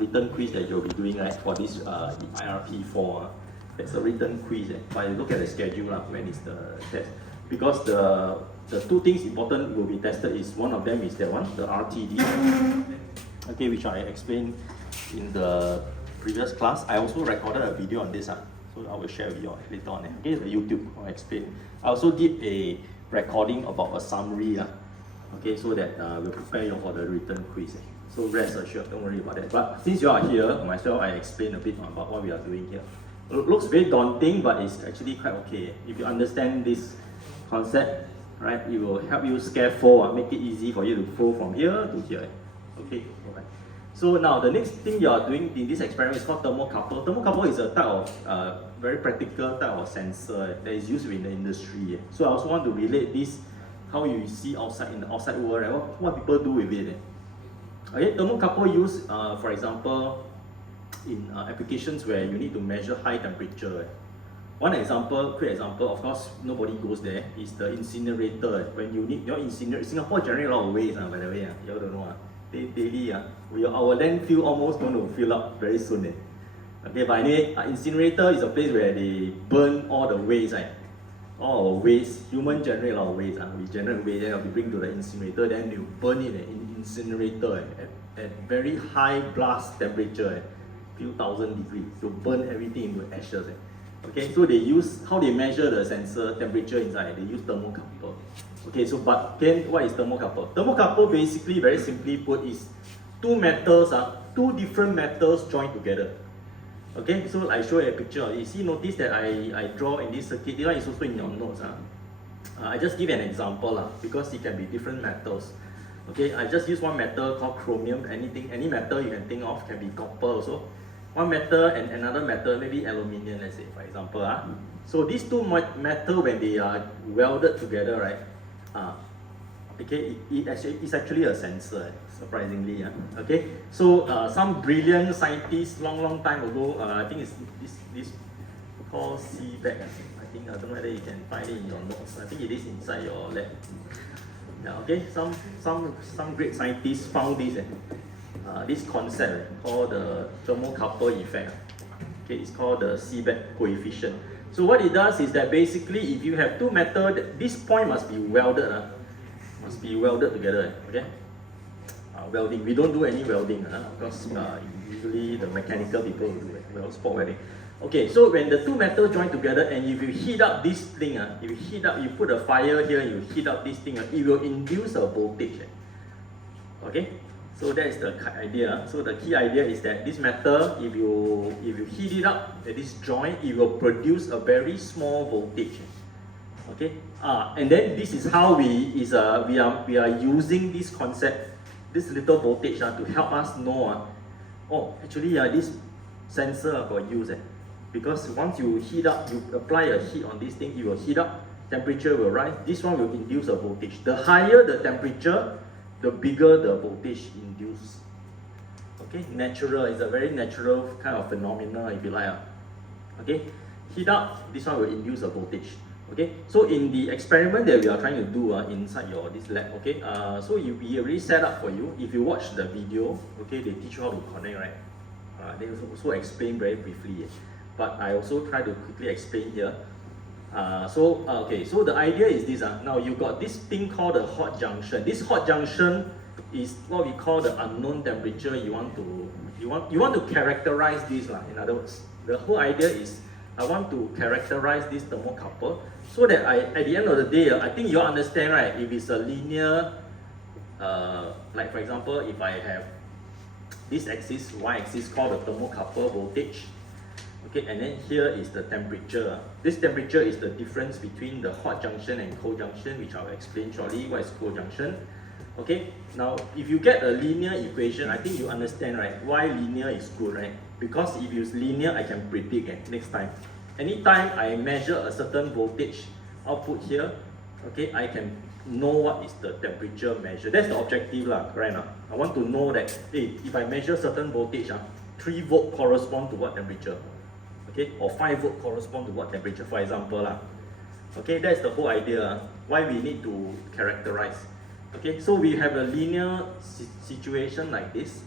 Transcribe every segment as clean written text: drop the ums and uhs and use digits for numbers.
written quiz that you'll be doing, right, for this IRP4. That's a written quiz. But you look at the schedule when is the test. Because the two things important will be tested is, one of them is that one, the RTD, okay, which I explained in the previous class. I also recorded a video on this, so I will share with you later on. Okay, the YouTube, I'll explain. I also did a recording about a summary, okay, so that we'll prepare you for the written quiz. So rest assured, don't worry about that. But since you are here, myself, I explain a bit about what we are doing here. It looks very daunting, but it's actually quite okay. If you understand this concept, right, it will help you scaffold, make it easy for you to flow from here to here. Okay, alright. So now the next thing you are doing in this experiment is called thermocouple. Thermocouple is a type of very practical type of sensor that is used in the industry. So I also want to relate this, how you see outside in the outside world, right? What people do with it. Okay, thermocouple used, for example, in applications where you need to measure high temperature. One example, quick example, of course nobody goes there, is the incinerator. When you need your incinerator, Singapore generates a lot of waste, by the way, you all don't know. Daily, our landfill almost going to fill up very soon. Okay, but anyway, incinerator is a place where they burn all the waste, right? All our waste, human generate a lot of waste. We generate waste, then we bring to the incinerator, then you burn it in incinerator at very high blast temperature, few thousand degrees, to burn everything into ashes. Okay, so they use, how they measure the sensor temperature inside, they use thermocouple. Okay, so but then what is thermocouple? Thermocouple basically, very simply put, is two metals, two different metals joined together. Okay, so I show you a picture. You see, notice that I draw in this circuit. This one is also in your notes. I just give an example because it can be different metals. Okay, I just use one metal called chromium. Any metal you can think of, can be copper also. One metal and another metal, maybe aluminium, let's say, for example. So these two metal, when they are welded together, right? Okay, it's actually a sensor, surprisingly. Okay, so some brilliant scientists long time ago, I think it's this called CBAC. I don't know whether you can find it in your notes. I think it is inside your lab. Yeah, okay, some great scientists found this. This concept called the thermocouple effect. Okay, it's called the CBAC coefficient. So what it does is that basically, if you have two metals, this point must be welded. Must be welded together. Okay. Welding. We don't do any welding because usually the mechanical people do it. Well, spot welding. Okay. So when the two metals join together, and if you heat up this thing, if you heat up, you put a fire here, you heat up this thing, it will induce a voltage. Okay. So that is the idea. So the key idea is that this metal, if you heat it up at this joint, it will produce a very small voltage. Okay. And then this is how we are using this concept, this little voltage to help us know. Oh, actually, this sensor got use. Because once you heat up, you apply a heat on this thing, it will heat up. Temperature will rise. This one will induce a voltage. The higher the temperature, the bigger the voltage induced. Okay, natural, it's a very natural kind of phenomena, if you like. Okay, heat up, this one will induce a voltage. Okay, so in the experiment that we are trying to do inside this lab, okay, so we already set up for you. If you watch the video, okay, they teach you how to connect, right? They also explain very briefly, but I also try to quickly explain here. Okay, so the idea is this. Now you got this thing called the hot junction. This hot junction is what we call the unknown temperature. You want to characterize this. In other words, the whole idea is I want to characterize this thermocouple so that at the end of the day, I think you understand, right? If it's a linear, like for example, if I have this axis, y-axis called the thermocouple voltage. Okay, and then here is the temperature. This temperature is the difference between the hot junction and cold junction, which I'll explain shortly. What is cold junction? Okay, now if you get a linear equation, I think you understand, right? Why linear is good, right? Because if it's linear, I can predict next time. Anytime I measure a certain voltage output here, okay, I can know what is the temperature measure. That's the objective, correct? I want to know that, hey, if I measure certain voltage, 3 volt correspond to what temperature? Okay, or 5 volt correspond to what temperature, for example. Okay, that's the whole idea, why we need to characterize. Okay, so we have a linear situation like this.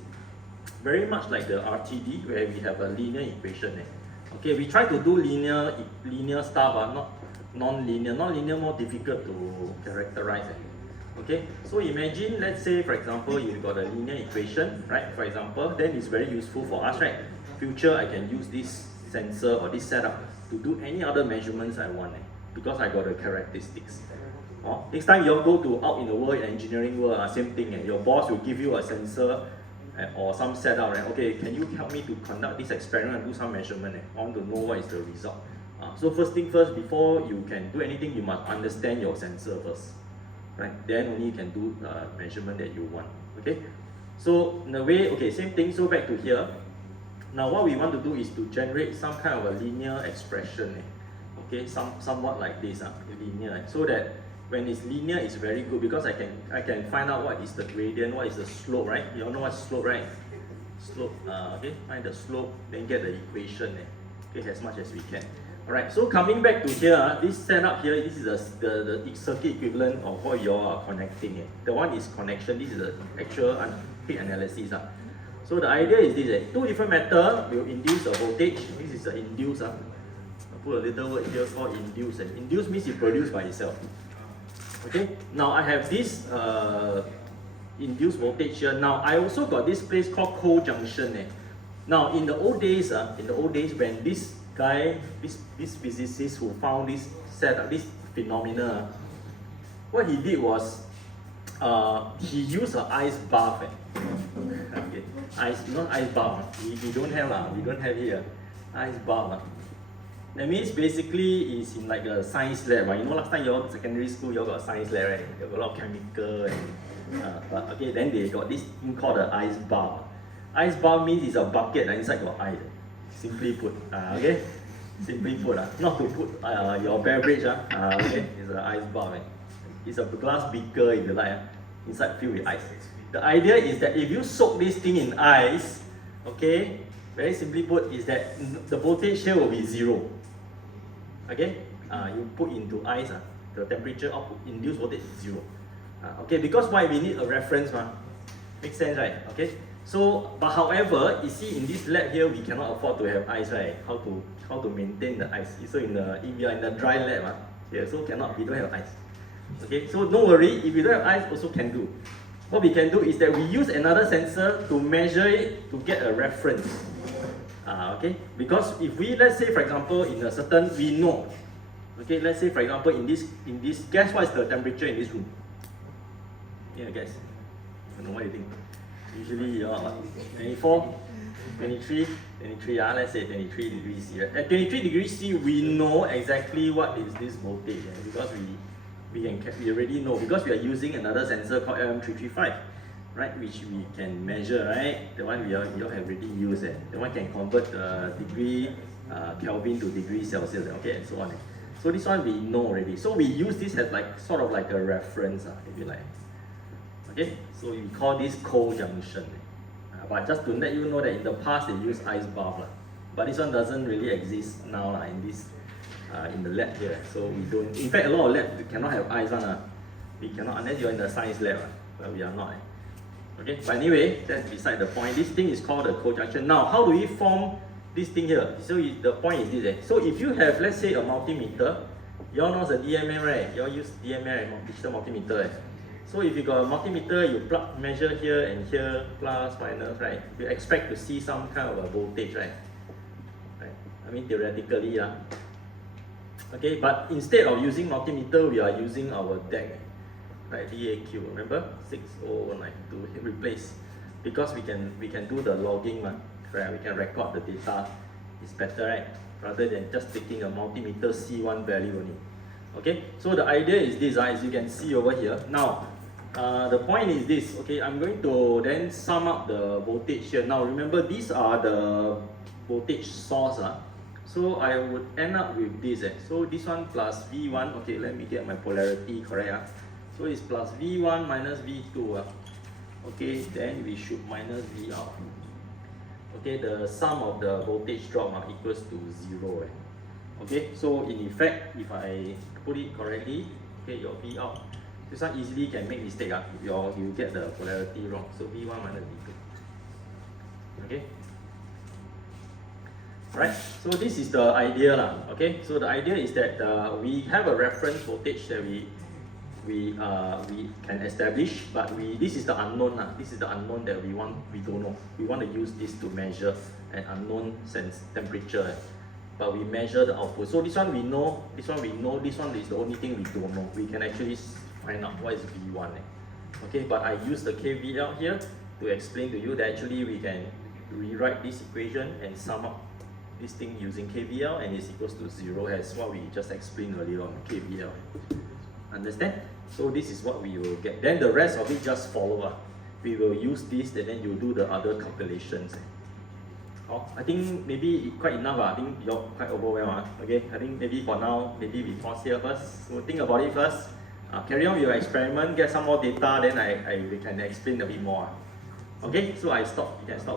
very much like the RTD where we have a linear equation. Okay, we try to do linear stuff, not non-linear. Non-linear more difficult to characterize. Okay, so imagine, let's say for example, you've got a linear equation, right? For example, then it's very useful for us, right? Future, I can use this sensor or this setup to do any other measurements I want, because I got the characteristics. Next time you all go to out in the world, engineering world, same thing. Your boss will give you a sensor or some setup, right? Okay, can you help me to conduct this experiment and do some measurement? I want to know what is the result. So first thing first, before you can do anything, you must understand your sensor first, right? Then only you can do measurement that you want. Okay, so in a way, okay, same thing. So back to here. Now what we want to do is to generate some kind of a linear expression. Okay, somewhat like this, linear, so that when it's linear, it's very good because I can find out what is the gradient, what is the slope, right? You all know what's slope, right? Slope. Okay, find the slope, then get the equation. Okay, as much as we can. Alright, so coming back to here, this setup here, this is the circuit equivalent of what you all are connecting. The one is connection, this is the actual heat analysis. So the idea is this, two different methods will induce a voltage. This is the induce. I'll put a little word here called induce. Induce means it produces by itself. Okay, now I have this induced voltage here. Now I also got this place called co-junction. Now in the old days, when this guy, this physicist who found this setup, this phenomena, what he did was he used an ice bath. Okay, ice, not ice bath. We don't have here ice bath. That means basically it's in like a science lab. You know, last time you all secondary school, you all got a science lab, right? You got a lot of chemical but okay, then they got this thing called the ice bath. Ice bath means it's a bucket inside your ice. Simply put, okay? Simply put, not to put your beverage, okay? It's an ice bath. It's a glass beaker, if you like, inside filled with ice. The idea is that if you soak this thing in ice, okay, very simply put, is that the voltage here will be zero. Okay, you put into ice, the temperature output induced voltage is zero. Okay, because why we need a reference, makes sense, right? Okay. So, but however, you see in this lab here, we cannot afford to have ice, right? How to maintain the ice? So if we are in the dry lab, yeah, so we don't have ice. Okay, so don't worry, if we don't have ice, also can do. What we can do is that we use another sensor to measure it to get a reference. Okay, because if we, let's say for example, in a certain, we know. Okay, let's say for example, in this, guess what is the temperature in this room? Yeah, guess. I don't know what you think. Usually 24, 23, let's say 23 degrees C. At 23 degrees C, we know exactly what is this voltage, because we already know, because we are using another sensor called LM335, right, which we can measure, right? The one we all have already used. The one can convert the degree Kelvin to degree Celsius, okay, and so on. So this one we know already. So we use this as like sort of like a reference, if you like. Okay, so we call this co-junction. But just to let you know that in the past they used ice bath, but this one doesn't really exist now in this in the lab here. So we don't. In fact, a lot of labs cannot have ice one. We cannot unless you're in the science lab, but we are not. Okay, but anyway, that's beside the point. This thing is called the co-junction. Now, how do we form this thing here? So the point is this. So if you have, let's say, a multimeter, you all know the DMM, right? You all use DMM, digital multimeter. So if you got a multimeter, you measure here and here, plus, minus, right? You expect to see some kind of a voltage, right? I mean, theoretically, okay, but instead of using multimeter, we are using our DAQ, right? DAQ, remember? 60192, replace. Because we can do the logging, right? We can record the data. It's better, right? Rather than just taking a multimeter C1 value only. Okay, so the idea is this, as you can see over here. Now, the point is this, okay, I'm going to then sum up the voltage here. Now remember, these are the voltage source. So I would end up with this. So this one plus V1, okay, let me get my polarity correct. So it's plus V1 minus V2. Okay, then we should minus V out. Okay, the sum of the voltage drop equals to 0. Okay, so in effect, if I put it correctly, okay, your V out, this one easily can make mistake. You get the polarity wrong. So V1 minus V2. Okay. Right, so this is the idea lah. Okay, so the idea is that we have a reference voltage that we can establish, but this is the unknown lah. This is the unknown that we don't know. We want to use this to measure an unknown temperature, but we measure the output. So this one we know, this one we know, this one is the only thing we don't know. We can actually find out what is V1. Okay, but I use the KVL here to explain to you that actually we can rewrite this equation and sum up this thing using KVL, and it's equals to 0 as what we just explained earlier on KVL. Understand? So this is what we will get. Then the rest of it just follow. We will use this and then you do the other calculations. Oh, I think maybe quite enough. I think you're quite overwhelmed. Okay, I think maybe for now, maybe we pause here first. So think about it first. Carry on with your experiment, get some more data, then we can explain a bit more. Okay, so I stop. You can stop.